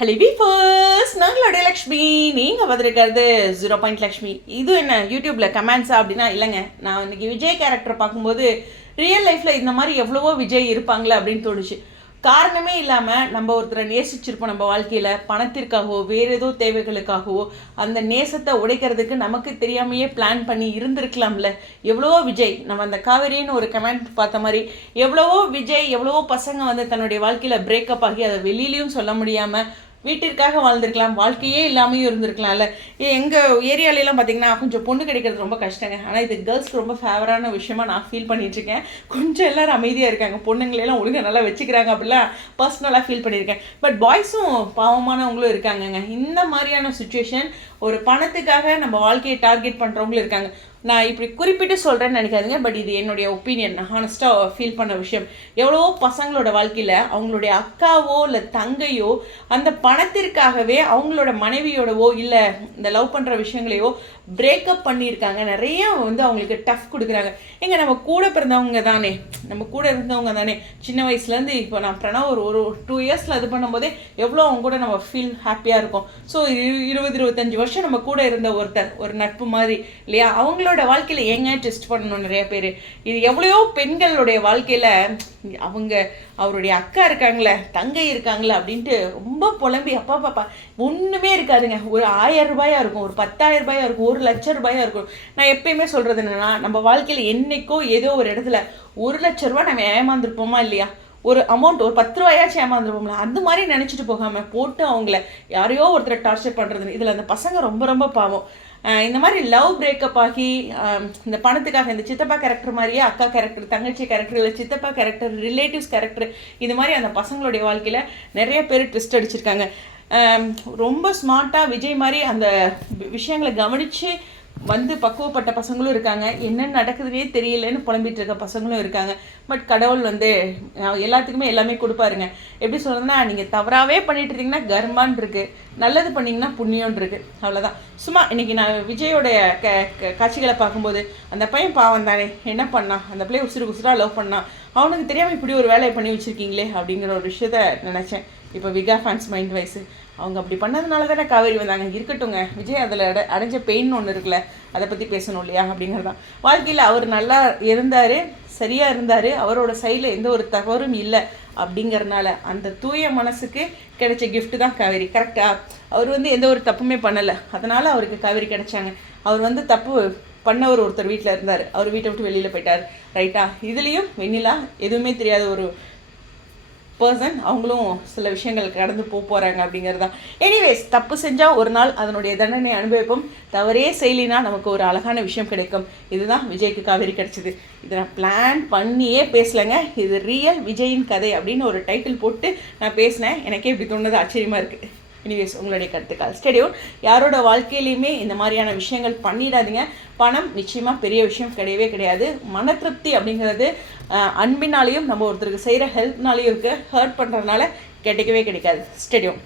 Hello வீஃபர்ஸ் நாங்களுடைய Lakshmi. நீங்கள் பார்த்துருக்கிறது zero point Lakshmi. இது என்ன? யூடியூப்பில் கமெண்ட்ஸா அப்படின்னா இல்லைங்க. நான் இன்றைக்கி விஜய் கேரக்டர் பார்க்கும்போது ரியல் லைஃப்பில் இந்த மாதிரி எவ்வளவோ விஜய் இருப்பாங்களே அப்படின்னு தோணுச்சு. காரணமே இல்லாமல் நம்ம ஒருத்தரை நேசிச்சிருப்போம் நம்ம வாழ்க்கையில். பணத்திற்காகவோ வேறு ஏதோ தேவைகளுக்காகவோ அந்த நேசத்தை உடைக்கிறதுக்கு நமக்கு தெரியாமையே பிளான் பண்ணி இருந்திருக்கலாம்ல. எவ்வளவோ விஜய் நம்ம அந்த காவேரின்னு ஒரு கமெண்ட் பார்த்த மாதிரி எவ்வளவோ விஜய் எவ்வளவோ பசங்க வந்து தன்னுடைய வாழ்க்கையில் பிரேக்கப் ஆகி அதை வெளியிலையும் சொல்ல முடியாமல் வீட்டிற்காக வாழ்ந்திருக்கலாம் வாழ்க்கையே இல்லாமையும் இருந்திருக்கலாம்ல. எங்கள் ஏரியாலெலாம் பார்த்தீங்கன்னா கொஞ்சம் பொண்ணு கிடைக்கிறது ரொம்ப கஷ்டங்க. ஆனால் இது கேர்ள்ஸ்க்கு ரொம்ப ஃபேவரான விஷயமா நான் ஃபீல் பண்ணிகிட்ருக்கேன் கொஞ்சம் எல்லோரும் அமைதியாக இருக்காங்க. பொண்ணுங்களெல்லாம் ஒழுங்காக நல்லா வச்சுக்கிறாங்க அப்படிலாம் பர்சனலாக ஃபீல் பண்ணியிருக்கேன். பட் பாய்ஸும் பாவமானவங்களும் இருக்காங்கங்க. இந்த மாதிரியான சுச்சுவேஷன் ஒரு பணத்துக்காக நம்ம வாழ்க்கையை டார்கெட் பண்ணுறவங்களும் இருக்காங்க. நான் இப்படி குறிப்பிட்டு சொல்கிறேன்னு நினைக்காதுங்க பட் இது என்னுடைய ஒப்பீனியன் ஹானஸ்ட்டாக ஃபீல் பண்ண விஷயம். எவ்வளோ பசங்களோட வாழ்க்கையில் அவங்களுடைய அக்காவோ இல்லை தங்கையோ அந்த பணத்திற்காகவே அவங்களோட மனைவியோடவோ இல்லை இந்த லவ் பண்ணுற விஷயங்களையோ பிரேக்கப் பண்ணியிருக்காங்க. நிறைய வந்து அவங்களுக்கு டஃப் கொடுக்குறாங்க. எங்க நம்ம கூட பிறந்தவங்க தானே. நம்ம கூட இருந்தவங்க தானே. சின்ன வயசுலேருந்து இப்போ நான் பிரணவ் ஒரு ஒரு டூ இயர்ஸில் இது பண்ணும்போதே எவ்வளோ அவங்க கூட நம்ம ஃபீல் ஹாப்பியாக இருக்கும். ஸோ இருபது இருபத்தஞ்சி வருஷம் நம்ம கூட இருந்த ஒருத்தர் ஒரு நட்பு மாதிரி இல்லையா? அவங்களோட பெண்களோட வாழ்க்கையில் ஏங்க டெஸ்ட் பண்ணணும் நிறைய பேர்? இது எவ்வளையோ பெண்களுடைய வாழ்க்கையில் அவங்க அவருடைய அக்கா இருக்காங்களே தங்கை இருக்காங்களே அப்படின்ட்டு ரொம்ப புலம்பி அப்பா பாப்பா ஒன்றுமே இருக்காதுங்க. ஒரு ஆயிரம் ரூபாயா இருக்கும் ஒரு பத்தாயிரம் ரூபாயா இருக்கும் ஒரு லட்சம் ரூபாயா இருக்கும். நான் எப்பயுமே சொல்கிறது என்னென்னா நம்ம வாழ்க்கையில் என்றைக்கோ ஏதோ ஒரு இடத்துல ஒரு லட்ச ரூபா நம்ம ஏமாந்துருப்போமா இல்லையா? ஒரு அமௌண்ட் ஒரு பத்து ரூபாயாச்சும் ஏமாந்துருப்போம்ல அந்த மாதிரி நினச்சிட்டு போகாமல் போட்டு அவங்கள யாரையோ ஒருத்தரை டார்ச்சர் பண்ணுறதுன்னு இதில் அந்த பசங்க ரொம்ப ரொம்ப பாவம். இந்த மாதிரி லவ் பிரேக்கப் ஆகி இந்த பணத்துக்காக இந்த சித்தப்பா கேரக்டர் மாதிரியே அக்கா கேரக்டர் தங்கச்சி கேரக்டர் இல்லை சித்தப்பா கேரக்டர் ரிலேட்டிவ்ஸ் கேரக்டர் இது மாதிரி அந்த பசங்களுடைய வாழ்க்கையில் நிறைய பேர் ட்விஸ்ட் அடிச்சிருக்காங்க. ரொம்ப ஸ்மார்ட்டாக விஜய் மாதிரி அந்த விஷயங்களை கவனித்து வந்து பக்குவப்பட்ட பசங்களும் இருக்காங்க. என்ன நடக்குதுன்னே தெரியலன்னு புலம்பிட்டு இருக்க பசங்களும் இருக்காங்க. பட் கடவுள் வந்து எல்லாத்துக்குமே எல்லாமே கொடுப்பாருங்க. எப்படி சொல்கிறதுனா நீங்கள் தவறாகவே பண்ணிட்டு இருந்தீங்கன்னா கர்மான் இருக்குது நல்லது பண்ணிங்கன்னா புண்ணியம் இருக்குது அவ்வளோதான் சும்மா இன்றைக்கி நான் விஜயோடைய க காட்சிகளை பார்க்கும்போது அந்த பையன் பாவம் தானே. என்ன பண்ணான்? அந்த பிள்ளைய உசுறு உசுராக லவ் பண்ணான். அவனுக்கு தெரியாமல் இப்படி ஒரு வேலையை பண்ணி வச்சுருக்கீங்களே அப்படிங்கிற ஒரு விஷயத்த நினச்சேன். இப்போ விகா ஃபேன்ஸ் மைண்ட் வைஸு அவங்க அப்படி பண்ணதுனால தானே காவேரி வந்தாங்க. இருக்கட்டுங்க விஜய் அதில் அட அடைஞ்ச பெயின் ஒன்று இருக்குல்ல அதை பற்றி பேசணும் இல்லையா அப்படிங்கிறது தான் வாழ்க்கையில் அவர் நல்லா இருந்தார் சரியாக இருந்தார். அவரோட சைடில் எந்த ஒரு தவறும் இல்லை அப்படிங்கிறனால அந்த தூய மனசுக்கு கிடைச்ச கிஃப்ட்டு தான் காவேரி. கரெக்டாக அவர் வந்து எந்த ஒரு தப்புமே பண்ணலை. அதனால் அவருக்கு காவேரி கிடைச்சாங்க. அவர் வந்து தப்பு பண்ணவர் ஒருத்தர் வீட்டில் இருந்தார். அவர் வீட்டை விட்டு வெளியில் போயிட்டார். ரைட்டா இதுலேயும் வெண்ணிலா எதுவுமே தெரியாத ஒரு பர்சன் அவங்களும் சில விஷயங்கள் கடந்து போக போகிறாங்க அப்படிங்கிறது தான் எனிவேஸ் தப்பு செஞ்சால் ஒரு நாள் அதனுடைய தண்டனை அனுபவிப்போம். தவறே செய்யலினா நமக்கு ஒரு அழகான விஷயம் கிடைக்கும். இதுதான் விஜய்க்கு காவேரி கிடச்சிது. இதை நான் பிளான் பண்ணியே பேசலைங்க. இது ரியல் விஜயின் கதை அப்படின்னு ஒரு டைட்டில் போட்டு நான் பேசினேன். எனக்கே இப்படி தோணுது. ஆச்சரியமாக இருக்குது எனிவேஸ் உங்களுடைய கருத்துக்கள். ஸ்டெடியூல் யாரோட வாழ்க்கையிலையுமே இந்த மாதிரியான விஷயங்கள் பண்ணிடாதீங்க. பணம் நிச்சயமாக பெரிய விஷயம் கிடையவே கிடையாது. மன திருப்தி அப்படிங்கிறது அன்பினாலையும் நம்ம ஒருத்தருக்கு செய்கிற ஹெல்ப்னாலையும் இருக்குது ஹர்ட் பண்ணுறதுனால கிடைக்கவே கிடைக்காது. ஸ்டெடியூன்